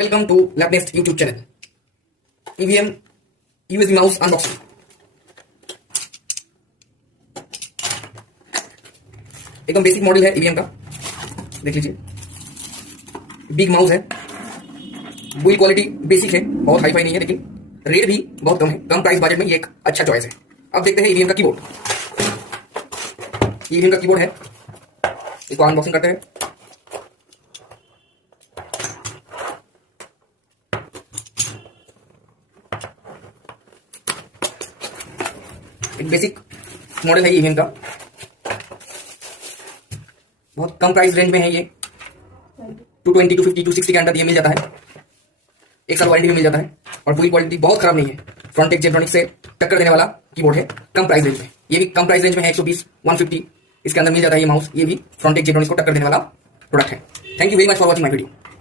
Welcome to LabNest YouTube channel. EVM USB mouse unboxing. एकदम basic model है EVM का, देख लीजिए। बिग माउस है, बिल्ड क्वालिटी बेसिक है, बहुत हाई फाई नहीं है, लेकिन रेट भी बहुत कम है। कम प्राइस बजट में ये एक अच्छा चॉइस है। अब देखते हैं EVM का कीबोर्ड। EVM का कीबोर्ड है, इसको अनबॉक्सिंग करते हैं। एक बेसिक मॉडल है EVM का, बहुत कम प्राइस रेंज में है ये। 220, 250, 260 के अंदर ये मिल जाता है। एक साल वारंटी भी मिल जाता है और पूरी क्वालिटी बहुत खराब नहीं है। फ्रंटेक जेब्रॉनिक्स से टक्कर देने वाला कीबोर्ड है कम प्राइस रेंज में। ये भी कम प्राइस रेंज में है, 120, 150 इसके अंदर मिल जाता है ये माउस। ये भी फ्रंटेक जेब्रॉनिक्स को टक्कर देने वाला प्रोडक्ट है। Thank you very much for watching my video.